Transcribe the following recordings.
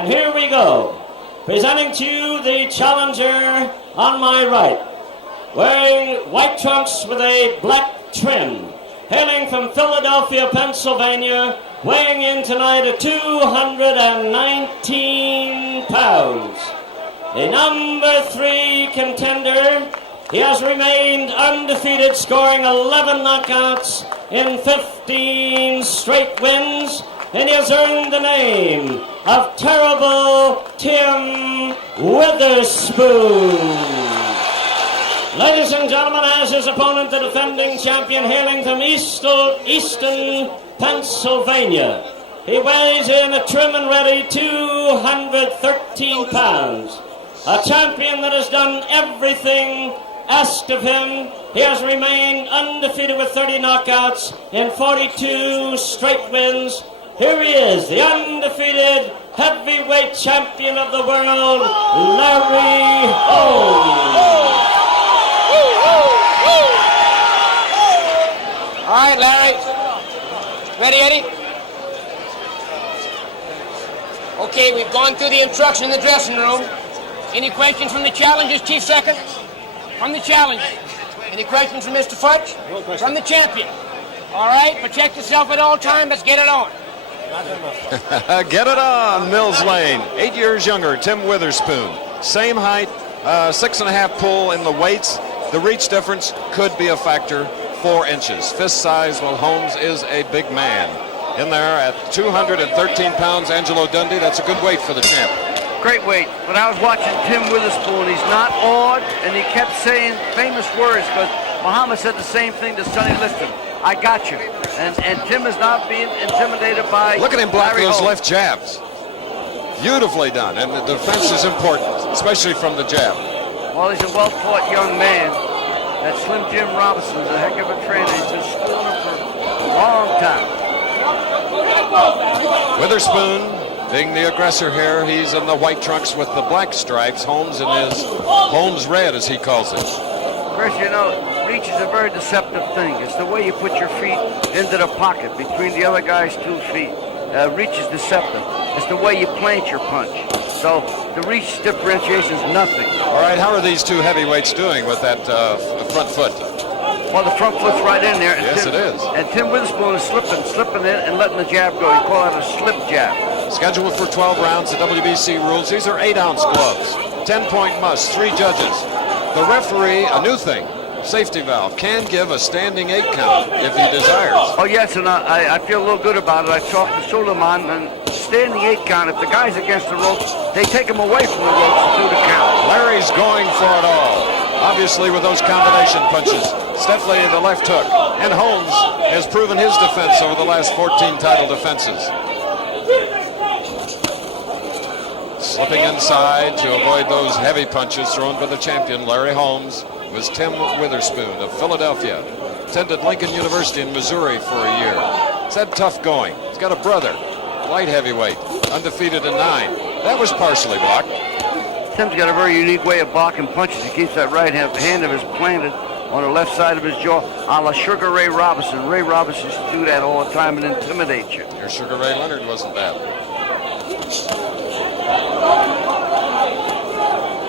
And here we go. Presenting to you the challenger on my right, wearing white trunks with a black trim, hailing from Philadelphia, Pennsylvania, weighing in tonight at 219 pounds. The number 3 contender, he has remained undefeated, scoring 11 knockouts in 15 straight wins, and he has earned the name of Terrible Tim Witherspoon. Ladies and gentlemen, as his opponent, the defending champion, hailing from Easton, Pennsylvania. He weighs in a trim and ready 213 pounds. A champion that has done everything asked of him. He has remained undefeated with 30 knockouts in 42 straight wins. Here he is, the undefeated heavyweight champion of the world, Larry Holmes. All right, Larry. Ready, Eddie? Okay, we've gone through the instruction in the dressing room. Any questions from the challengers, Chief Second? From the challenger. Any questions from Mr. Fudge? No question. From the champion. All right, protect yourself at all times. Let's get it on. Get it on, Mills Lane. 8 years younger, Tim Witherspoon. Same height, 6.5 pull in the weights. The reach difference could be a factor, 4 inches. Fist size, well, Holmes is a big man. In there at 213 pounds, Angelo Dundee. That's a good weight for the champ. Great weight. When I was watching Tim Witherspoon, he's not awed, and he kept saying famous words, because Muhammad said the same thing to Sonny Liston. I got you. And Tim is not being intimidated by Look at him block Larry those Holmes. left jabs. Beautifully done, and the defense is important, especially from the jab. Well, he's a well-taught young man. That Slim Jim Robinson's a heck of a trainer. He's been schooling him for a long time. Witherspoon being the aggressor here. He's in the white trunks with the black stripes. Holmes in his Holmes red, as he calls it. Chris, you know, reach is a very deceptive thing. It's the way you put your feet into the pocket between the other guy's 2 feet. Reach is deceptive. It's the way you plant your punch. So the reach differentiation is nothing. All right, how are these two heavyweights doing with that front foot? Well, the front foot's right in there. Yes, it is. And Tim Witherspoon is slipping in and letting the jab go. You call it a slip jab. Scheduled for 12 rounds, the WBC rules. These are 8-ounce gloves. 10-point must, 3 judges. The referee, a new thing, safety valve, can give a standing 8 count if he desires. Oh, yes, and I feel a little good about it. I talked to Suleiman, and standing 8 count, if the guy's against the ropes, they take him away from the ropes to do the count. Larry's going for it all, obviously with those combination punches. Definitely the left hook. And Holmes has proven his defense over the last 14 title defenses. Slipping inside to avoid those heavy punches thrown by the champion, Larry Holmes, was Tim Witherspoon of Philadelphia. Attended Lincoln University in Missouri for a year. He's had tough going. He's got a brother, light heavyweight, undefeated in 9. That was partially blocked. Tim's got a very unique way of blocking punches. He keeps that right hand of his planted on the left side of his jaw, a la Sugar Ray Robinson. Ray Robinson used to do that all the time and intimidate you. Your Sugar Ray Leonard wasn't bad.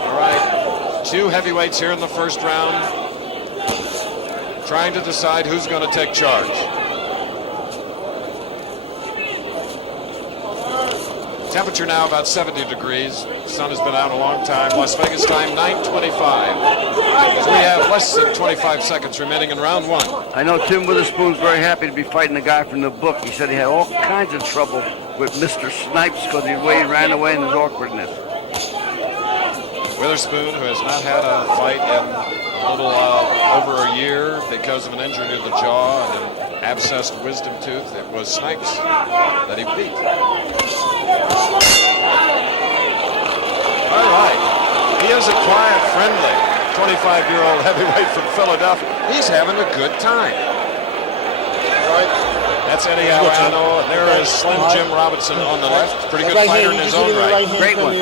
All right, 2 heavyweights here in the first round, trying to decide who's going to take charge. Temperature now about 70 degrees. The sun has been out a long time. Las Vegas time, 9:25. So we have less than 25 seconds remaining in round 1. I know Tim Witherspoon's very happy to be fighting the guy from the book. He said he had all kinds of trouble with Mr. Snipes because of the way he ran away and his awkwardness. Witherspoon, who has not had a fight in a little over a year because of an injury to the jaw and an abscessed wisdom tooth. It was Snipes that he beat. All right. He is a quiet, friendly 25-year-old heavyweight from Philadelphia. He's having a good time. All right. That's Eddie Arano, and there is Slim Jim Robinson on the left. Pretty good fighter in his own right. Great one.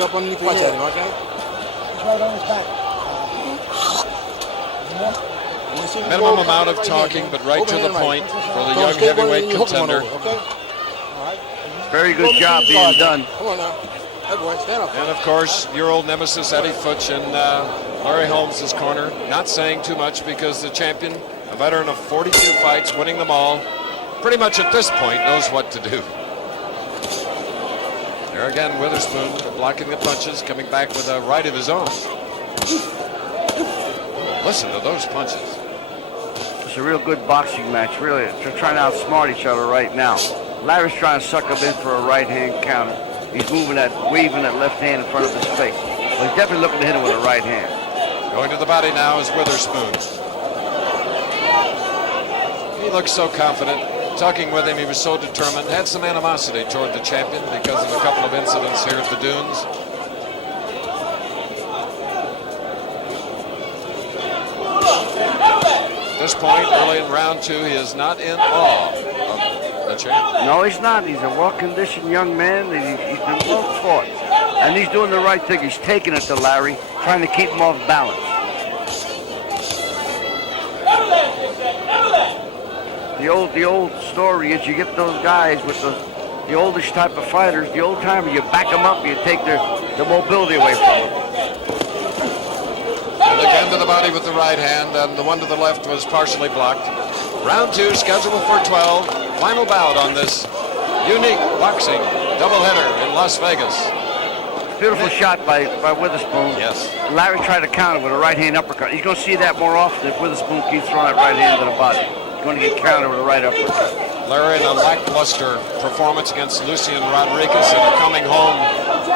Minimum amount of talking, but right to the point for the young heavyweight contender. Very good job being done. And of course, your old nemesis Eddie Futch in Larry Holmes' corner, not saying too much because the champion, a veteran of 42 fights, winning them all, pretty much at this point knows what to do. There again, Witherspoon blocking the punches, coming back with a right of his own. Listen to those punches. It's a real good boxing match, really. They're trying to outsmart each other right now. Larry's trying to suck him in for a right-hand counter. He's waving that left hand in front of his face. Well, he's definitely looking to hit him with a right hand. Going to the body now is Witherspoon. He looks so confident. Talking with him, he was so determined. Had some animosity toward the champion because of a couple of incidents here at the Dunes. At this point, early in round 2, he is not in awe of the champion. No, he's not. He's a well-conditioned young man. He's been well-taught. And he's doing the right thing. He's taking it to Larry, trying to keep him off balance. The old story is you get those guys with the oldish type of fighters, the old timer, you back them up, you take the mobility away from them. And again to the body with the right hand, and the one to the left was partially blocked. Round 2 scheduled for 12. Final bout on this unique boxing doubleheader in Las Vegas. Beautiful shot by Witherspoon. Yes. Larry tried to counter with a right hand uppercut. He's going to see that more often if Witherspoon keeps throwing that right hand to the body. He's going to get countered with a right uppercut. Larry in a lackluster performance against Lucian Rodriguez in a coming home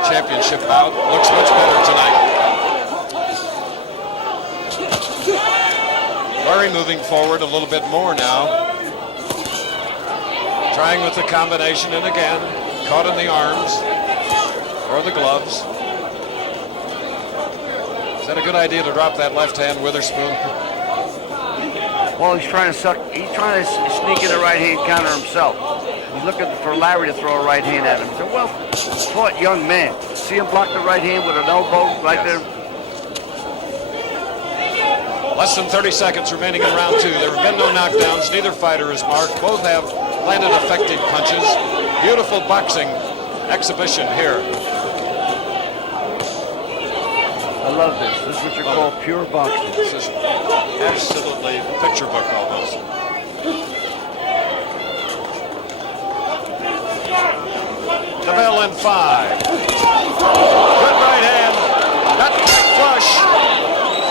championship bout. Looks much better tonight. Larry moving forward a little bit more now. Trying with the combination, and again, caught in the arms or the gloves. Is that a good idea to drop that left hand, Witherspoon? Well, he's trying to sneak in a right hand counter himself. He's looking for Larry to throw a right hand at him. He's a well-taught young man. See him block the right hand with an elbow right there. Less than 30 seconds remaining in round 2. There have been no knockdowns. Neither fighter is marked. Both have landed effective punches. Beautiful boxing exhibition here. I love this. This is what you call pure boxing. This is absolutely picture book almost. The bell in 5. Good right hand. That flush.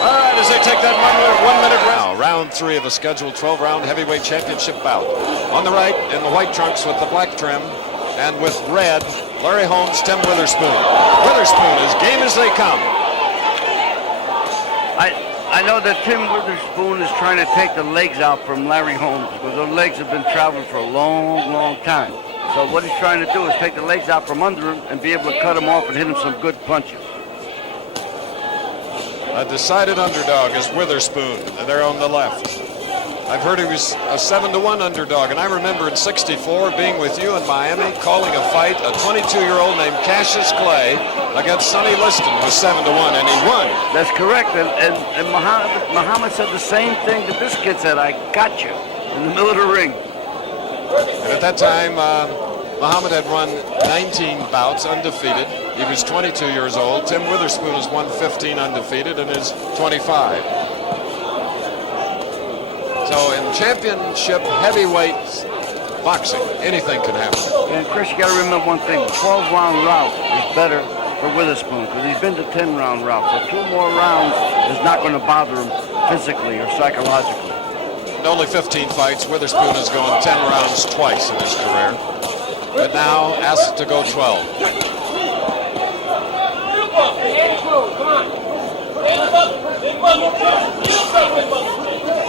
All right, as they take that 1 minute round. Round 3 of a scheduled 12-round heavyweight championship bout. On the right, in the white trunks with the black trim, and with red, Larry Holmes, Tim Witherspoon. Witherspoon as game as they come. I know that Tim Witherspoon is trying to take the legs out from Larry Holmes because those legs have been traveling for a long, long time. So what he's trying to do is take the legs out from under him and be able to cut him off and hit him some good punches. A decided underdog is Witherspoon, there on the left. I've heard he was a 7-1 underdog, and I remember in '64 being with you in Miami, calling a fight. A 22-year-old named Cassius Clay against Sonny Liston was 7-1, and he won. That's correct, and Muhammad said the same thing that this kid said. I got you in the middle of the ring. And at that time, Muhammad had run 19 bouts undefeated. He was 22 years old. Tim Witherspoon has won 15 undefeated and is 25. So in championship heavyweight boxing, anything can happen. And Chris, you got to remember one thing. The 12-round route is better for Witherspoon because he's been to 10-round route. So 2 more rounds is not going to bother him physically or psychologically. In only 15 fights, Witherspoon has gone 10 rounds twice in his career, but now asked to go 12.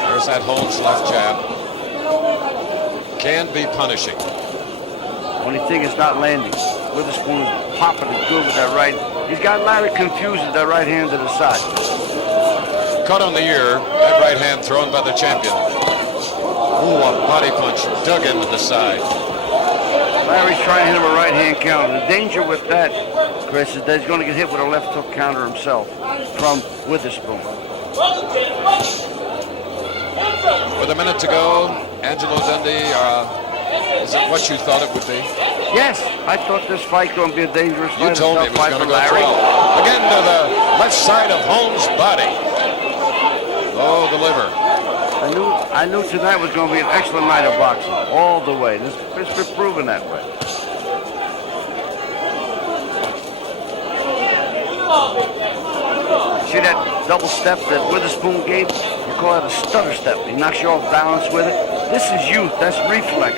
There's that Holmes left jab. Can be punishing. Only thing is not landing. Witherspoon is popping it good with that right. He's got Larry confused with that right hand to the side. Cut on the ear, that right hand thrown by the champion. Ooh, a body punch dug into the side. Larry's trying to hit him a right hand counter. The danger with that, Chris, is that he's going to get hit with a left hook counter himself from Witherspoon. With a minute to go, Angelo Dundee, is it what you thought it would be? Yes, I thought this fight going to be a dangerous fight. You told me it was fight going to for go Larry. 12. Again to the left side of Holmes' body. Oh, the liver. I knew tonight was going to be an excellent night of boxing, all the way. It's been proven that way. See that double step that Witherspoon gave? You call it a stutter step. He knocks you off balance with it. This is youth. That's reflex.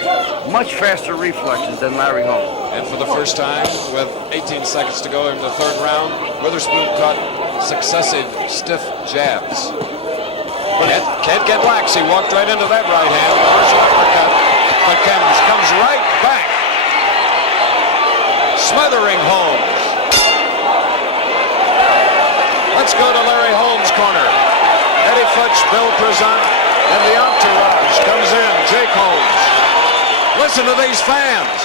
Much faster reflexes than Larry Holmes. And for the first time, with 18 seconds to go in the third round, Witherspoon caught successive stiff jabs. Can't get lax. He walked right into that right hand. Partial uppercut. But comes right back. Smothering Holmes. Let's go to Larry Holmes' corner. Eddie Futch, Bill Prezant, and the entourage comes in. Jake Holmes. Listen to these fans.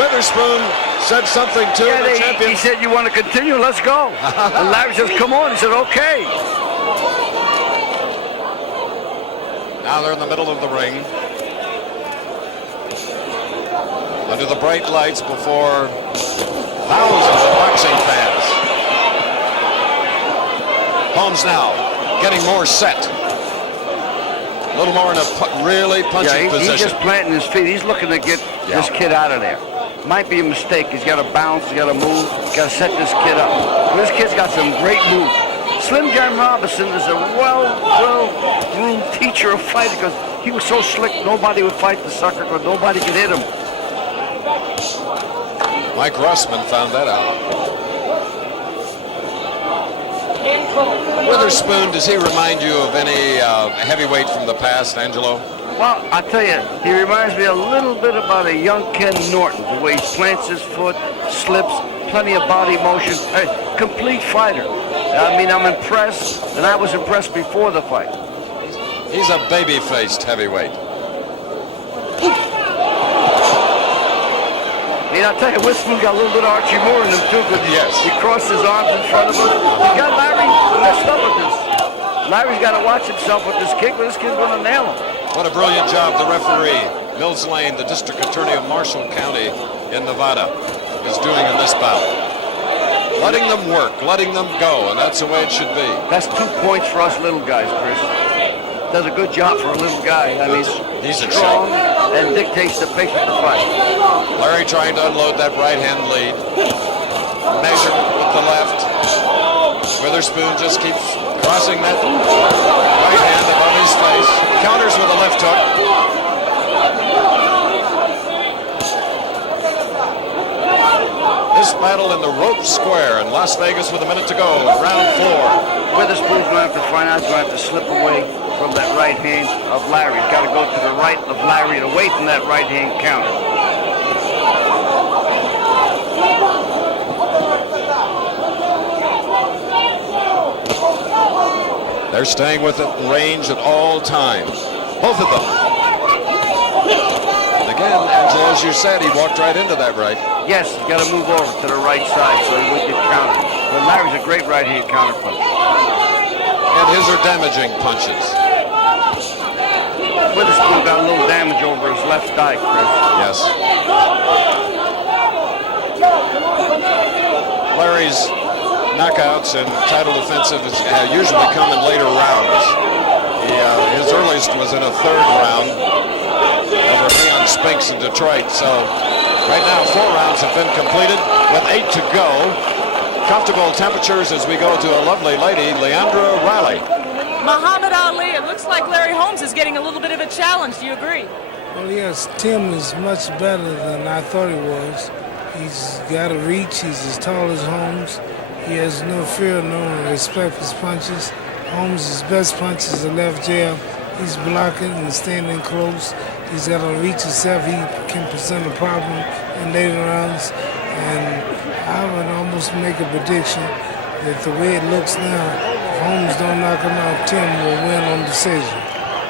Witherspoon said something to the champion. He said, "You want to continue? Let's go." And Larry says, "Come on." He said, "Okay." Now they're in the middle of the ring. Under the bright lights before thousands of boxing fans. Holmes now getting more set. A little more in a really punching position. He's just planting his feet. He's looking to get this kid out of there. Might be a mistake. He's got to bounce. He's got to move. Got to set this kid up. This kid's got some great moves. Slim Jim Robinson is a well-groomed teacher of fighting because he was so slick nobody would fight the sucker because nobody could hit him. Mike Russman found that out. Witherspoon, does he remind you of any heavyweight from the past, Angelo? Well, I tell you, he reminds me a little bit about a young Ken Norton, the way he plants his foot, slips, plenty of body motion, complete fighter. I mean, I'm impressed, and I was impressed before the fight. He's a baby-faced heavyweight. And I'll tell you, Witherspoon got a little bit of Archie Moore in him, too, because he crossed his arms in front of him. He got Larry messed up with this. Larry's got to watch himself with this kick, but this kid's going to nail him. What a brilliant job the referee, Mills Lane, the district attorney of Marshall County in Nevada, is doing in this bout. Letting them work, letting them go, and that's the way it should be. That's 2 points for us little guys, Chris. Does a good job for a little guy. I mean, he's strong and dictates the pace of the fight. Larry trying to unload that right-hand lead. Measure with the left. Witherspoon just keeps crossing that right hand above his face. Counters with a left hook. This battle in the rope square in Las Vegas with a minute to go. Round 4. Witherspoon's going to have to find out. He's going to have to slip away from that right hand of Larry. He's got to go to the right of Larry and away from that right hand counter. They're staying with it range at all times. Both of them. And again, Angelo, as you said, he walked right into that right. Yes, he's got to move over to the right side so he would get countered. But Larry's a great right-hand counter puncher. And his are damaging punches. Witherspoon got a little damage over his left thigh, Chris. Yes. Larry's knockouts and title defensive usually come in later rounds. His earliest was in a third round over Leon Spinks in Detroit. So right now 4 rounds have been completed with 8 to go. Comfortable temperatures as we go to a lovely lady, Leandra Riley. Muhammad Ali, it looks like Larry Holmes is getting a little bit of a challenge. Do you agree? Well, yes, Tim is much better than I thought he was. He's got a reach. He's as tall as Holmes. He has no fear, no respect for his punches. Holmes' best punch is a left jab. He's blocking and standing close. He's got to reach himself. He can present a problem in later rounds. And I would almost make a prediction that the way it looks now, if Holmes don't knock him out, Tim will win on decision.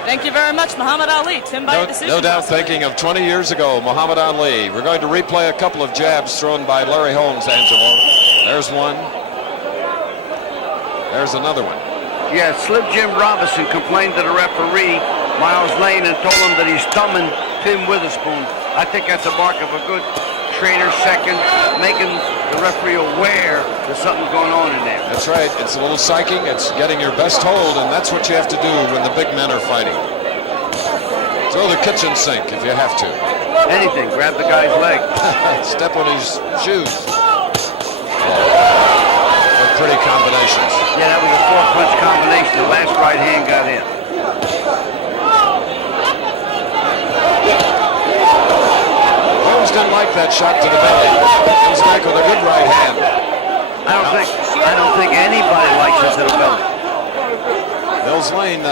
Thank you very much, Muhammad Ali. Tim by decision. No doubt thinking of 20 years ago, Muhammad Ali. We're going to replay a couple of jabs thrown by Larry Holmes, Angelo. There's one. There's another one. Yeah, Slim Jim Robinson complained to the referee, Miles Lane, and told him that he's thumbing Tim Witherspoon. I think that's a mark of a good trainer second, making the referee aware there's something going on in there. That's right. It's a little psyching. It's getting your best hold, and that's what you have to do when the big men are fighting. Throw the kitchen sink if you have to. Anything. Grab the guy's leg. Step on his shoes. They're pretty combinations. Yeah, that was a 4-punch combination. The last right hand got in. Holmes didn't like that shot to the belly. Comes back with a good right hand. I don't think anybody likes it to the belly. Mills Lane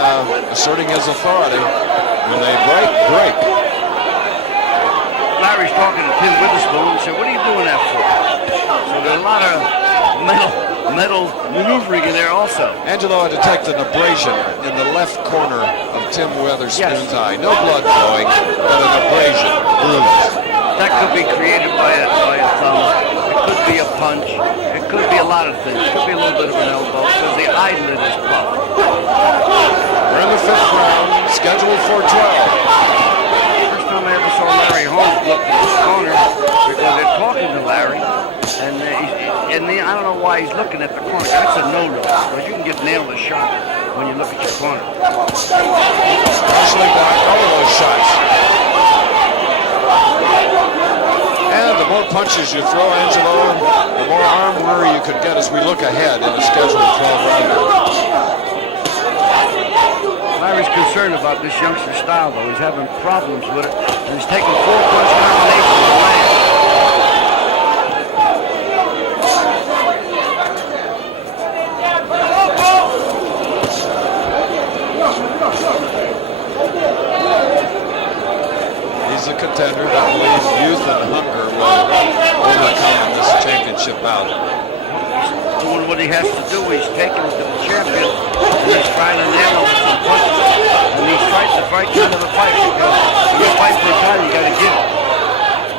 asserting his authority. When they break. Larry's talking to Tim Witherspoon and said, "What are you doing that for?" So there's a lot of metal maneuvering in there also. Angelo had detected an abrasion in the left corner of Tim Witherspoon's eye. No blood flowing, but an abrasion, bruise. That could be created by a thumb. It could be a punch. It could be a lot of things. It could be a little bit of an elbow because the eyelid is puffed. We're in the 5th round, scheduled for 12. First time I ever saw Larry Holmes look in his corner because they're talking to Larry, and I don't know why he's looking at the corner. That's a no-no because you can get nailed a shot when you look at your corner. Partially back, all of those shots. And the more punches you throw, Angelo, the more arm worry you could get as we look ahead in a scheduled 12-rounder. Larry's concerned about this youngster's style, though. He's having problems with it, and he's taking 4-punch combinations to land. He's a contender that believes youth and hunger will overcome in this championship bout. He's doing what he has to do. He's taking it to the champion, and he's trying to nail him with some punches. And he's fighting the fight kind of the fight, because if you fight for a title, you got to get it.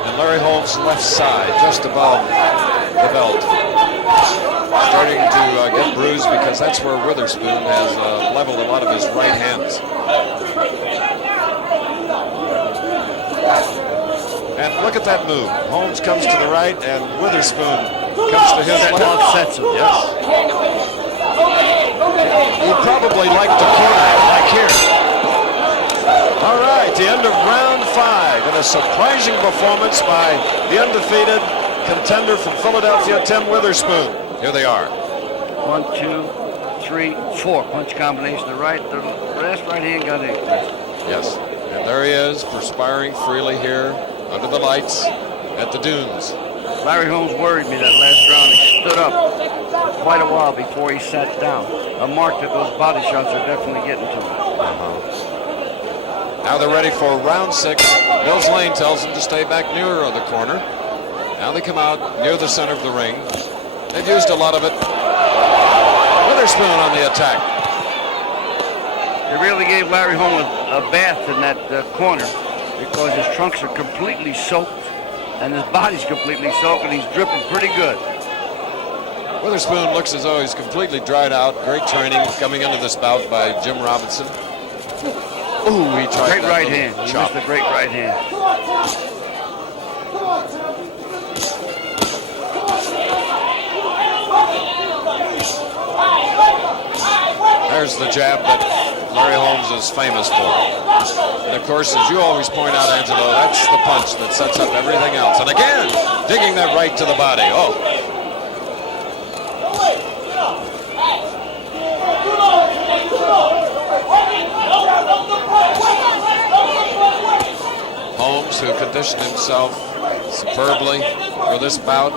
And Larry Holmes' left side, just above the belt. Starting to get bruised because that's where Witherspoon has leveled a lot of his right hands. And look at that move. Holmes comes to the right, and Witherspoon comes to his left. Offsets him. Yes. He probably liked the corner, like here. All right, the end of round 5, and a surprising performance by the undefeated contender from Philadelphia, Tim Witherspoon. Here they are. 1, 2, 3, 4 punch combination. The last right hand got in. Yes, and there he is, perspiring freely here under the lights at the dunes. Larry Holmes worried me that last round. He stood up quite a while before he sat down. A mark that those body shots are definitely getting to him. Now they're ready for round 6. Mills Lane tells them to stay back nearer of the corner. Now they come out near the center of the ring. They've used a lot of it. Witherspoon on the attack. They really gave Larry Holmes a bath in that corner because his trunks are completely soaked and his body's completely soaked and he's dripping pretty good. Witherspoon looks as though he's completely dried out. Great training coming into this bout by Jim Robinson. Ooh, he tried great that right hand. He chop. missed a great right hand. There's the jab that Larry Holmes is famous for. And of course, as you always point out, Angelo, that's the punch that sets up everything else. And again, digging that right to the body. Oh. Holmes, who conditioned himself superbly for this bout.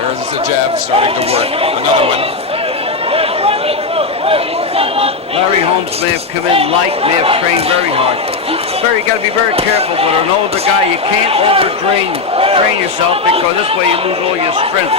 There's the jab starting to work. Another one. Larry Holmes may have come in light, may have trained very hard. You got to be very careful with an older guy. You can't train yourself because this way you lose all your strength.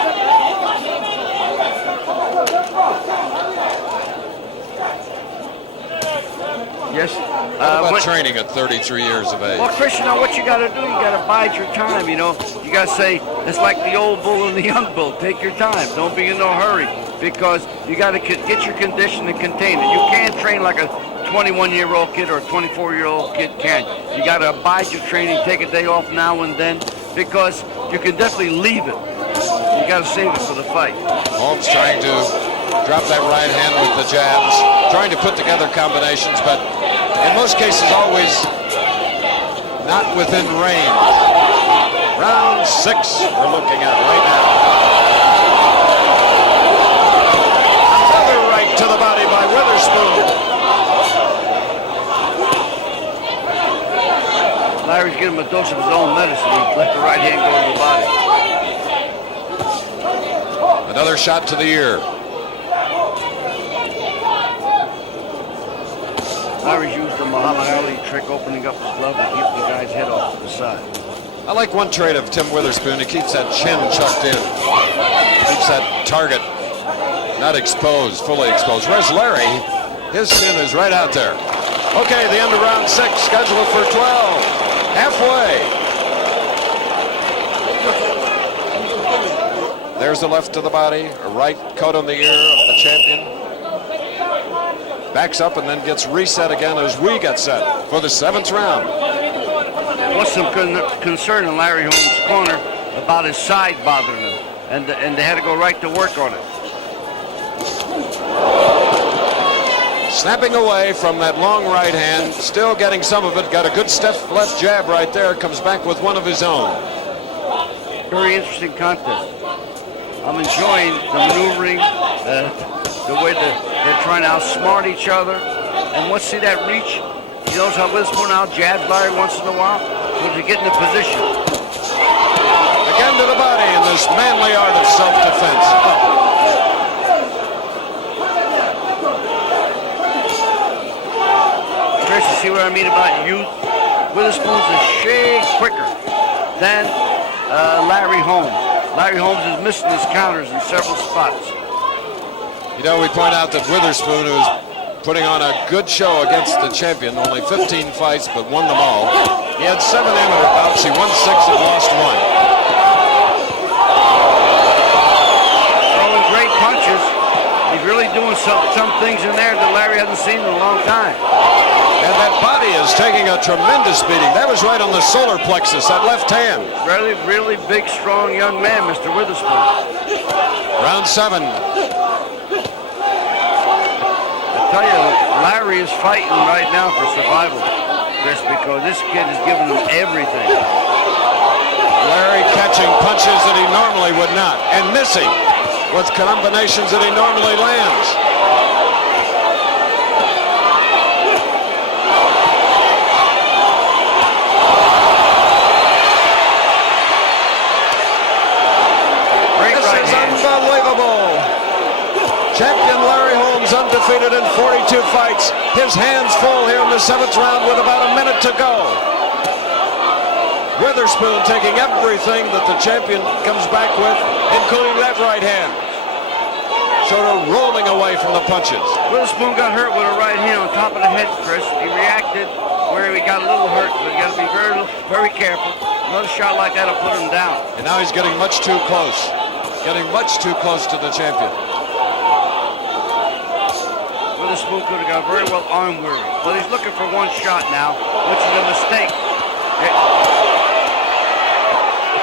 Yes. How about training at 33 years of age? Well, Chris, you know what you got to do? You got to bide your time. You know, you got to say it's like the old bull and the young bull. Take your time. Don't be in no hurry because you got to get your condition and contain it. You can't train like a 21-year-old kid or a 24-year-old kid can't. You got to abide your training, take a day off now and then, because you can definitely leave it. You got to save it for the fight. Holmes trying to drop that right hand with the jabs, trying to put together combinations, but in most cases always not within range. Round 6 we're looking at right now. Another right to the body by Witherspoon. Larry's getting him a dose of his own medicine. He let the right hand go to the body. Another shot to the ear. Larry's used the Muhammad Ali trick, opening up his glove and keeping the guy's head off to the side. I like one trait of Tim Witherspoon. He keeps that chin chucked in. Keeps that target not exposed, fully exposed. Whereas Larry, his chin is right out there. Okay, the end of round 6, scheduled for 12. Halfway. There's the left to the body, a right coat on the ear of the champion. Backs up and then gets reset again as we get set for the 7th round. What's some concern in Larry Holmes' corner about his side bothering him, and they had to go right to work on it. Snapping away from that long right hand, still getting some of it, got a good stiff left jab right there, comes back with one of his own. Very interesting contest. I'm enjoying the maneuvering, the way they're trying to outsmart each other. And once see that reach, you notice how Witherspoon now jabs Larry once in a while? So to get in the position. Again to the body in this manly art of self-defense. Chris, you see what I mean about youth? Witherspoon's a shade quicker than Larry Holmes. Larry Holmes is missing his counters in several spots. You know, we point out that Witherspoon, who's putting on a good show against the champion, only 15 fights, but won them all. He had 7 amateur bouts. He won 6 and lost 1. Throwing great punches. He's really doing some things in there that Larry hasn't seen in a long time. And that body is taking a tremendous beating. That was right on the solar plexus, that left hand. Really, really big, strong young man, Mr. Witherspoon. Round 7. I tell you, Larry is fighting right now for survival, Chris, because this kid is giving him everything. Larry catching punches that he normally would not, and missing with combinations that he normally lands. Unbelievable. Champion Larry Holmes undefeated in 42 fights. His hands full here in the 7th round with about a minute to go. Witherspoon taking everything that the champion comes back with, including that right hand. Sort of rolling away from the punches. Witherspoon got hurt with a right hand on top of the head, Chris. He reacted where he got a little hurt, but you got to be very, very careful. Another shot like that will put him down. And now he's getting much too close. Getting much too close to the champion. Witherspoon could have got very well arm weary, but he's looking for one shot now, which is a mistake.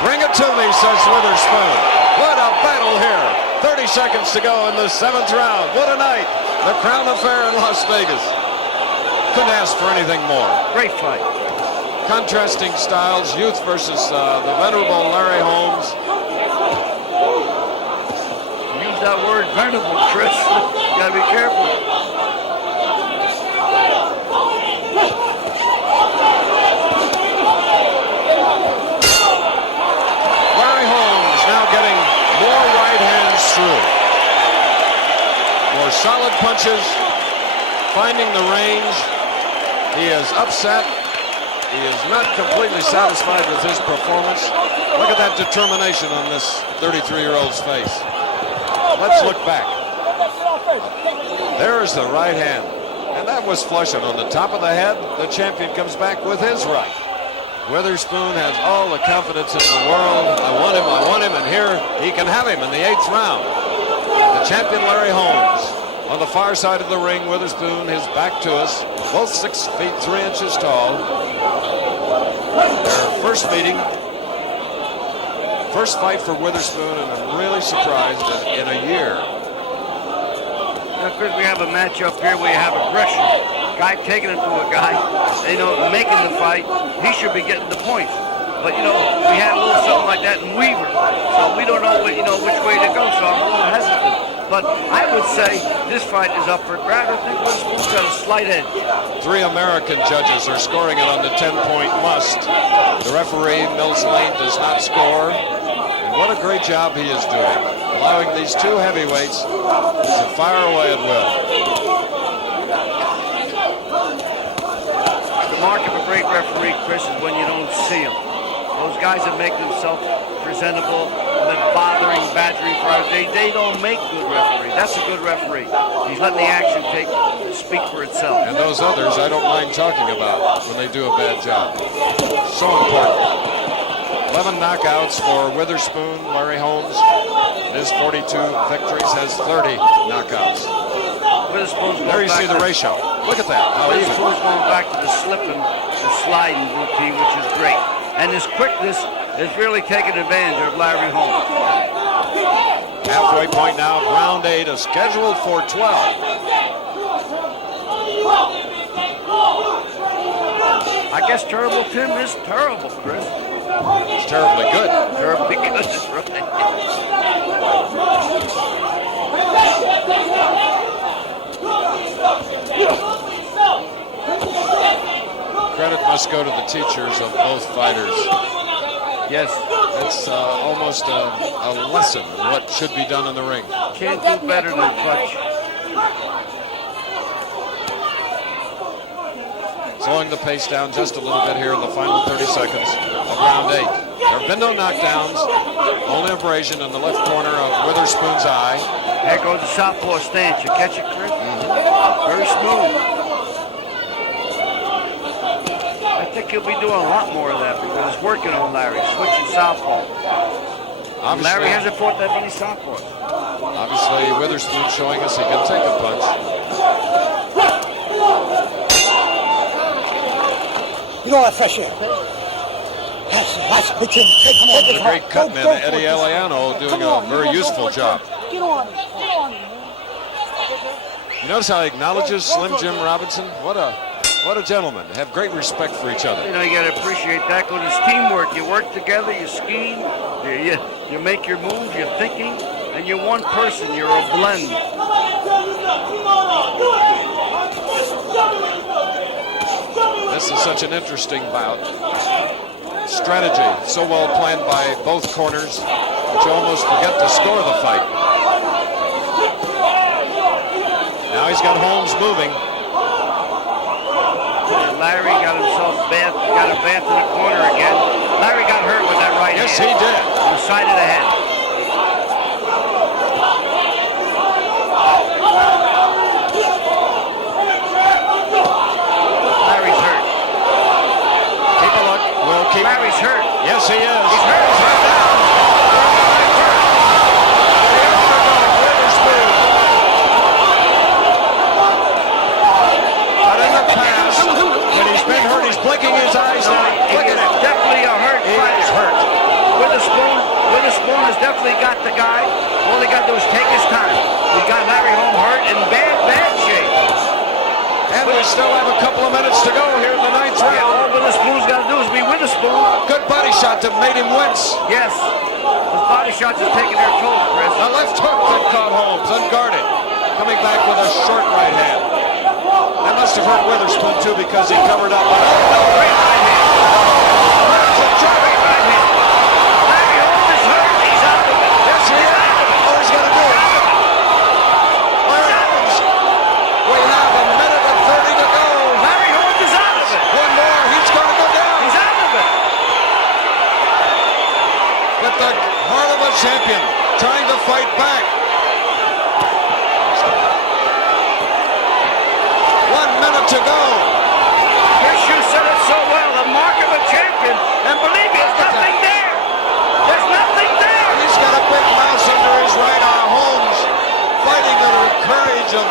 Bring it to me, says Witherspoon. What a battle here. 30 seconds to go in the 7th round. What a night. The Crown Affair in Las Vegas. Couldn't ask for anything more. Great fight. Contrasting styles, youth versus the venerable Larry Holmes. Use that word venerable, Chris. You gotta be careful. Larry Holmes now getting more right hands through. More solid punches, finding the range. He is upset. He is not completely satisfied with his performance. Look at that determination on this 33-year-old's face. Let's look back. There's the right hand. And that was flushing on the top of the head. The champion comes back with his right. Witherspoon has all the confidence in the world. I want him, and here he can have him in the 8th round. The champion Larry Holmes On the far side of the ring, Witherspoon, his back to us, both 6 feet 3 inches tall. Their first meeting, first fight for Witherspoon, and I'm really surprised that in a year. Now, Chris, we have a matchup here where you have aggression. Guy taking it to a guy, making the fight. He should be getting the points. But, we had a little something like that in Weaver. So we don't know, which way to go. So I'm a little hesitant. But I would say this fight is up for grabs. I think Witherspoon's got a slight edge. 3 American judges are scoring it on the 10-point must. The referee, Mills Lane, does not score. And what a great job he is doing, allowing these 2 heavyweights to fire away at will. The mark of a great referee, Chris, is when you don't see him. Those guys that make themselves presentable and then bothering, badgering for hours, they don't make good referees. That's a good referee. He's letting the action speak for itself. And those others I don't mind talking about when they do a bad job. So important. 11 knockouts for Witherspoon. Larry Holmes, his 42 victories, has 30 knockouts. There you see the ratio. Look at that. How even. Witherspoon's going back to the slipping, the sliding routine, which is great. And his quickness is really taking advantage of Larry Holmes. Halfway point now, round 8 is scheduled for 12. I guess Terrible Tim is terrible, Chris. It's terribly good. Terribly good, that's right. Credit must go to the teachers of both fighters. Yes. It's almost a lesson in what should be done in the ring. Can't do better than Fudge. Slowing the pace down just a little bit here in the final 30 seconds of round 8. There have been no knockdowns, only abrasion in the left corner of Witherspoon's eye. There goes the southpaw stance. You catch it, Chris? Very smooth. I think he'll be doing a lot more of that because it's working on Larry, switching southpaw. Larry hasn't fought that many southpaws. Obviously, Witherspoon showing us he can take a punch. You don't have fresh air. That's come on. The great cutman, Eddie Eliano, doing a very useful job. Get on it. Get on it, man. You notice how he acknowledges Slim Jim Robinson? What a gentleman. They have great respect for each other. You got to appreciate that because it's teamwork. You work together, you scheme, you make your moves, you're thinking, and you're one person. You're a blend. This is such an interesting bout. Strategy so well planned by both corners that you almost forget to score the fight. Now he's got Holmes moving. Larry got himself got a bath in the corner again. Larry got hurt with that right hand. Yes, he did. On the side of the head. Larry's hurt. Keep a look. We'll keep. Larry's hurt. Yes, he is. He's hurt. He's hurt now. Blinking his eyes now. Look at it. Definitely a hurt fight. He is hurt. Witherspoon has definitely got the guy. All he got to do is take his time. He got Larry Holmes hurt in bad shape. And we still have a couple of minutes to go here in the 9th round. All Witherspoon's got to do is be Witherspoon. Good body shot that made him wince. Yes. Those body shots are taking their toll, Chris. A left hook that caught Holmes, unguarded. Coming back with a short right hand. That must have hurt Witherspoon, too, because he covered up. Great right hand. That's a great right hand. Larry Holmes is hurt. He's out of it. Yes, he is. Oh, he's going to do it. Larry Holmes. We have a minute and 30 to go. Larry Holmes is out of it. One more. He's going to go down. He's out of it. With the heart of a champion trying to fight back. 1 minute to go. Chris, you said it so well. The mark of a champion. And believe me, there's nothing there. There's nothing there. He's got a big mouse under his right eye. Holmes fighting with the courage of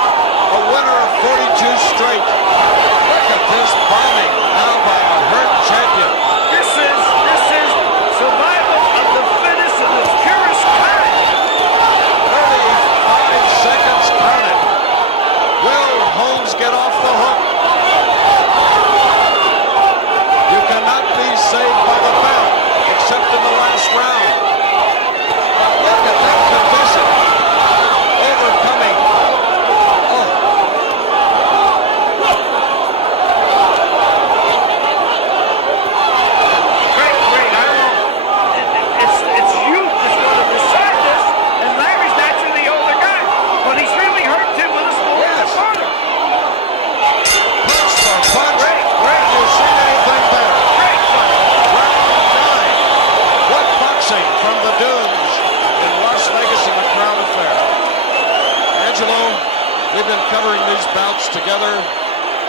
We've been covering these bouts together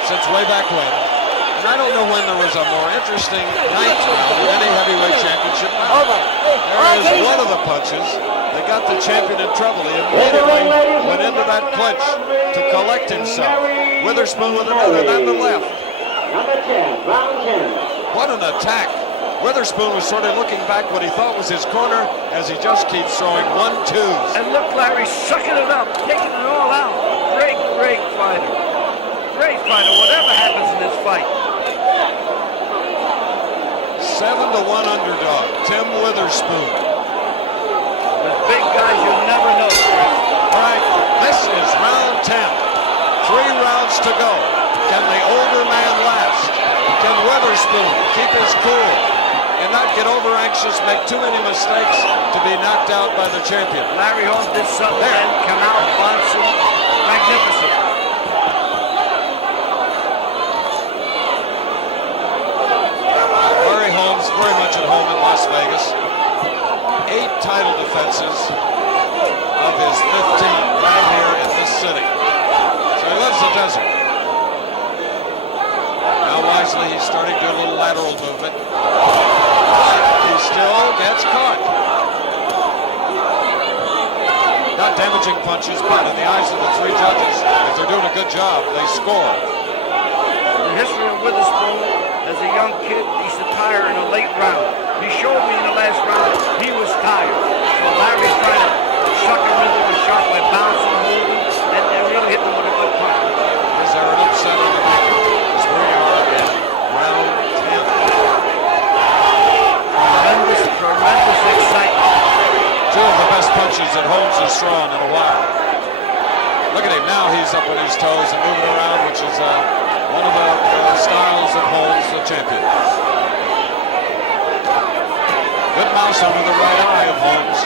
since way back when. And I don't know when there was a more interesting ninth round in any heavyweight championship bout. There is one of the punches that got the champion in trouble. He immediately went into that clinch to collect himself. Witherspoon with another, then the left. Number 10, round 10. What an attack. Witherspoon was sort of looking back what he thought was his corner as he just keeps throwing 1-2s. And look, Larry, sucking it up, taking it all out. Great, great fighter. Great fighter, whatever happens in this fight. 7-1 underdog, Tim Witherspoon. With big guys, you never know. All right, this is round 10. 3 rounds to go. Can the older man last? Can Witherspoon keep his cool and not get over anxious, make too many mistakes to be knocked out by the champion? Larry Holmes did something and come out boxing. Magnificent. Larry Holmes very much at home in Las Vegas. 8 title defenses of his 15 right here in this city. So he loves the desert. Now wisely he's starting to do a little lateral movement. But he still gets caught. Not damaging punches, but in the eyes of the 3 judges, if they're doing a good job, they score. The history of Witherspoon, as a young kid, he used to tire in a late round. He showed me in the last round he was tired. So Larry's trying to suck him into a shot by bouncing, moving, and really hitting him with a good punch. Is there an upset on the record? As we are in round 10. Tremendous excitement. 2 of the best punches that Holmes has thrown in a while. Look at him now, he's up on his toes and moving around, which is one of the styles of Holmes, the champion. Good mouse under the right eye of Holmes.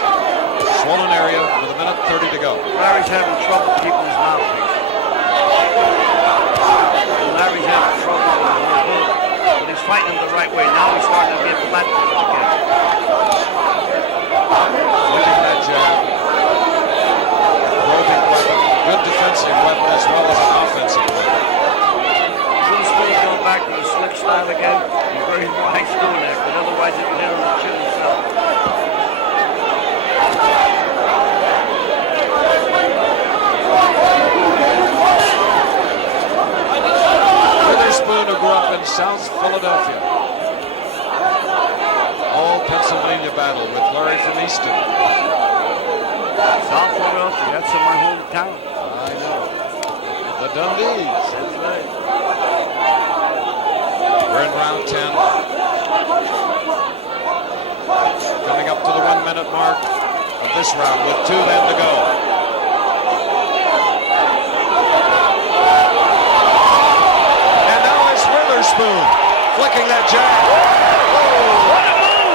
Swollen area with 1:30 to go. Larry's having trouble keeping his mouth open. Larry's having trouble with his head. But he's fighting him the right way. Now he's starting to get flat again. Looking at that jab. Roving weapon. Good defensive weapon as well as an offensive weapon. Witherspoon's going back to the slick style again. He's very nice doing that, but otherwise he can hit him on the chin himself. Witherspoon, who grew up in South Philadelphia. All Pennsylvania battle with Larry from Easton. South Philadelphia, that's in my hometown. I know. The Dundees. That's right. We're in round 10. Coming up to the 1-minute mark of this round with 2 then to go. And now it's Witherspoon flicking that jab. What a move!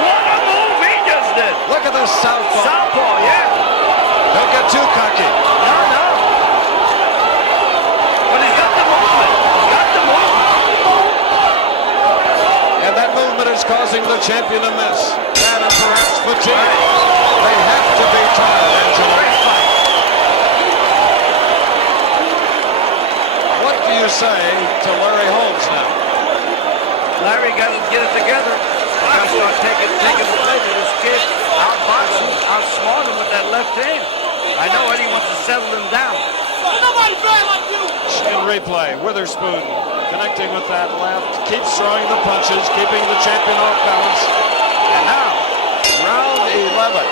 What a move he just did! Look at this southpaw. Southpaw, yeah. Don't get too cocky. No. But he's got the movement. He's got the movement. And that movement is causing the champion to miss. That and perhaps fatigue. They have to be tired, Angelo. What do you say to Larry Holmes now? Larry got to get it together. He got to start taking the play to this kid. Outbox him, outsmart him with that left hand. I know Eddie wants to settle him down. In replay, Witherspoon connecting with that left, keeps throwing the punches, keeping the champion off balance. And now, round 11.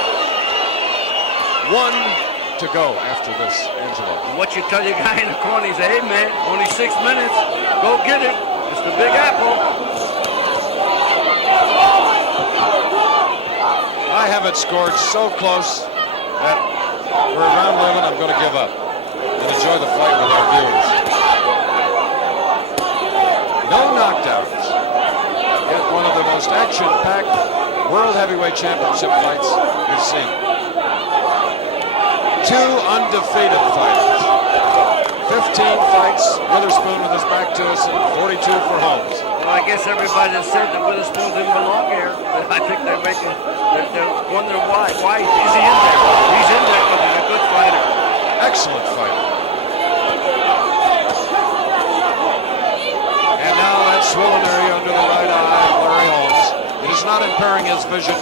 1 to go after this, Angelo. And what you tell your guy in the corner, he say, hey man, only 6 minutes. Go get it. It's the Big Apple. I have it scored so close that for round 11, I'm going to give up and enjoy the fight with our viewers. No knockdowns. Yet one of the most action-packed World Heavyweight Championship fights you've seen. 2 undefeated fighters. 15 fights, Witherspoon with his back to us, and 42 for Holmes. Well, I guess everybody has said that Witherspoon didn't belong here. I think they're wondering why. Why is he in there? He's in there because he's a good fighter. Excellent fighter. division.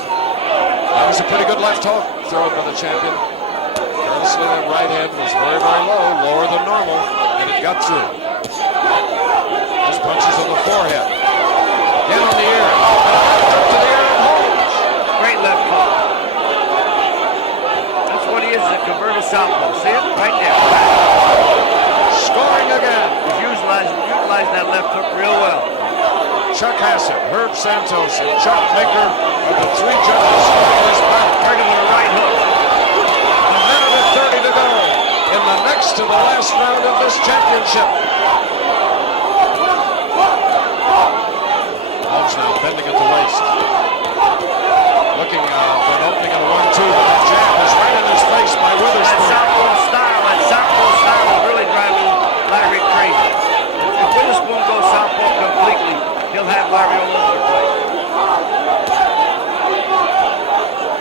That was a pretty good left hook thrown by the champion. Carelessly, that right hand was very, very low, lower than normal, and it got through. Those punches on the forehead. Again on the ear. Up to the ear and Holmes. Great left hook. That's what he is, a converted southpaw. See it? Right there. Scoring again. He's utilizing that left hook real well. Chuck Hassett, Herb Santos, and Chuck Baker are the three judges scoring this bout. Hurt him with a right hook. A minute and 30 to go in the next to the last round of this championship. Holmes now bending at the waist. Looking for an opening in a 1-2, but that jab is right in his face by That Witherspoon. southpaw style is really driving Larry crazy. If Witherspoon goes southpaw completely, he'll have Larry all over the place.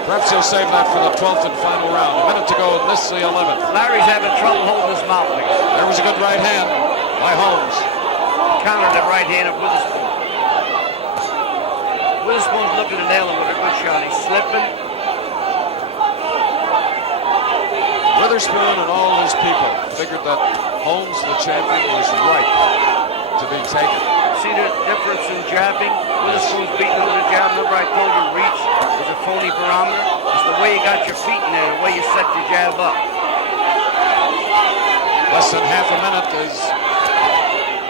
Perhaps he'll save that for the 12th and final round. A minute to go, and this is the 11th. Larry's having trouble holding his mouthpiece. There was a good right hand by Holmes. Countered that right hand of Witherspoon. Witherspoon's looking to nail him with a good shot. He's slipping. Witherspoon and all his people figured that Holmes, the champion, was right to be taken. See the difference in jabbing? Witherspoon's beating him with a jab. Remember I told you reach is a phony barometer? It's the way you got your feet in there, the way you set your jab up. Less than half a minute as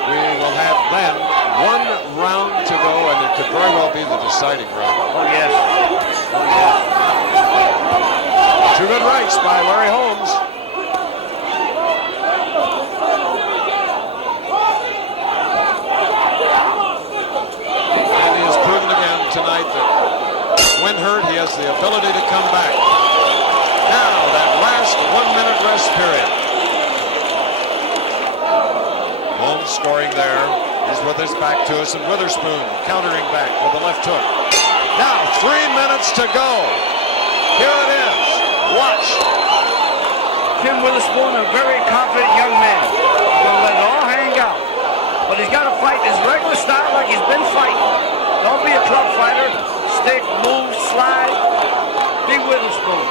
we will have then one round to go, and it could very well be the deciding round. Oh, yes. Oh, yes. Two good rights by Larry Holmes. And he has proven again tonight that when hurt, he has the ability to come back. Now, that last 1 minute rest period. Holmes scoring there. He's with his back to us, and Witherspoon countering back with the left hook. Now, 3 minutes to go. Here it is. Watch. Tim Witherspoon, a very confident young man. Gonna let it all hang out. But he's got to fight his regular style like he's been fighting. Don't be a club fighter. Stick, move, slide. Be Witherspoon.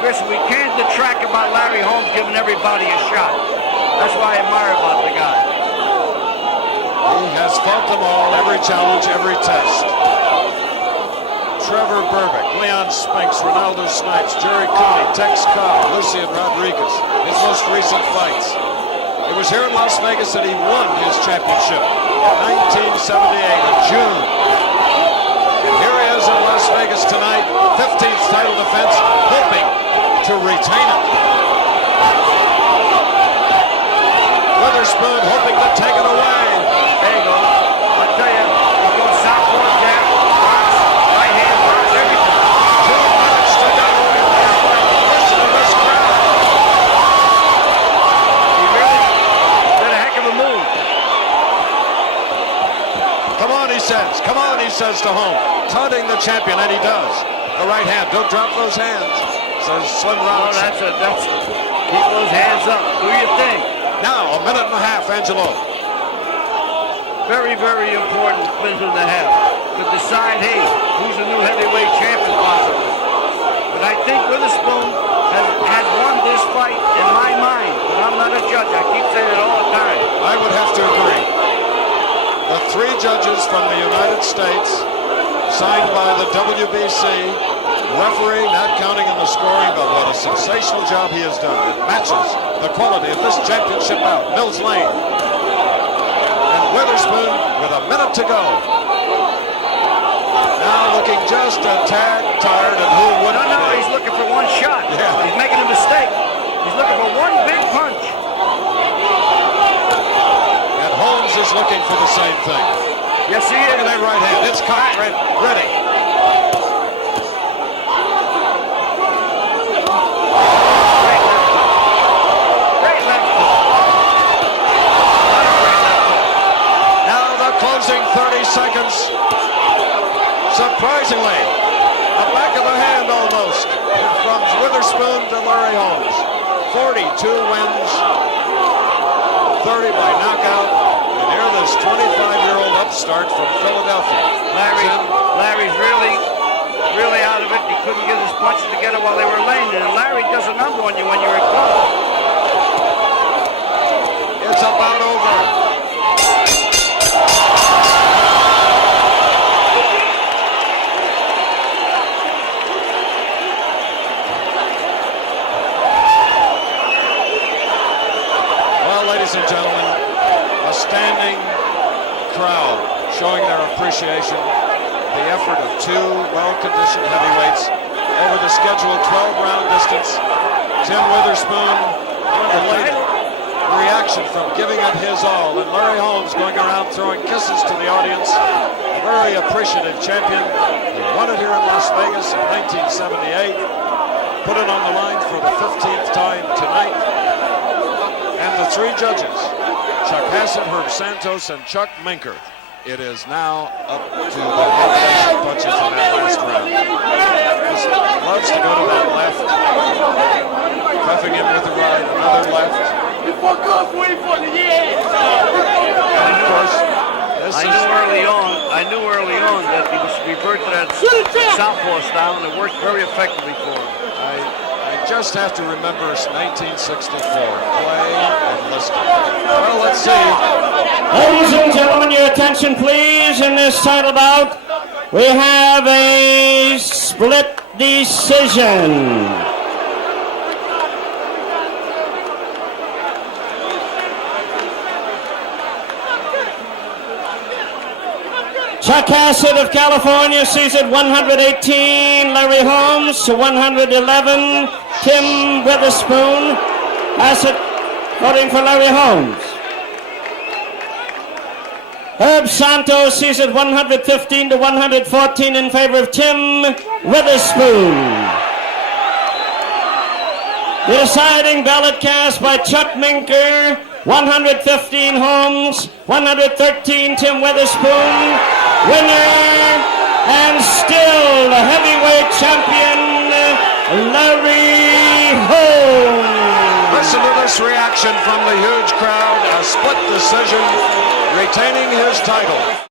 Chris, we can't detract about Larry Holmes giving everybody a shot. That's what I admire about the guy. He has fought them all, every challenge, every test. Trevor Berbick, Leon Spinks, Ronaldo Snipes, Jerry Cooney, Tex Cobb, Lucian Rodriguez, his most recent fights. It was here in Las Vegas that he won his championship in 1978 in June. And here he is in Las Vegas tonight, 15th title defense, hoping to retain it. Witherspoon hoping to take it away. There you go. I'll tell you, he's going southpaw jab, box, right hand, box, everything. 2 minutes to go. Listen to this crowd. He really did a heck of a move. Come on, he says. Come on, he says to Holmes. Taunting the champion, and he does. The right hand. Don't drop those hands, says Slim Oh, Robinson. that's keep those hands up. Do your thing. Now, a minute and a half, Angelo. Very, very important minute and a half to decide, hey, who's the new heavyweight champion possibly. But I think Witherspoon has won this fight in my mind. But I'm not a judge. I keep saying it all the time. I would have to agree. The three judges from the United States, signed by the WBC, referee not counting in the scoring, but what a sensational job he has done. It matches the quality of this championship bout. Mills Lane and Witherspoon with a minute to go. Now looking just a tad tired, and who wouldn't No, be? he's looking for one shot. Yeah. He's making a mistake. He's looking for one big punch. And Holmes is looking for the same thing. Yes, he Look is. at that right hand. It's cocked, ready. Great left hook. What a great left hook. Now the closing 30 seconds. Surprisingly, a back of the hand almost from Witherspoon to Larry Holmes. 42 wins, 30 by knockout, and here the this 25-year-old upstart from Philadelphia. Larry's really out of it. He couldn't get his punches together while they were laying there. And Larry does a number on you when you're at close. It's about over. Well, ladies and gentlemen, a standing crowd showing their appreciation, the effort of two well-conditioned heavyweights over the scheduled 12-round distance. Tim Witherspoon, elated reaction from giving it his all, and Larry Holmes going around throwing kisses to the audience. A very appreciative champion. He won it here in Las Vegas in 1978. Put it on the line for the 15th time tonight. And the three judges, Chuck Hassett, Herb Santos, and Chuck Minker. It is now up to the head punches in that last round. Just loves to go to that left. Cuffing him with the right, another left. And of course, I knew early on that he was revert to that southpaw style, and it worked very effectively for him. I just have to remember 1964. Play and listen. Well, let's see. Ladies and gentlemen, your attention please. In this title bout, we have a split decision. Chuck Hassett of California sees it 118. Larry Holmes to 111. Tim Witherspoon. Hassett voting for Larry Holmes. Herb Santos sees it 115 to 114 in favor of Tim Witherspoon. The deciding ballot cast by Chuck Minker. 115 Holmes, 113 Tim Witherspoon. Winner and still the heavyweight champion, Larry Holmes. Listen to this reaction from the huge crowd. A split decision, retaining his title.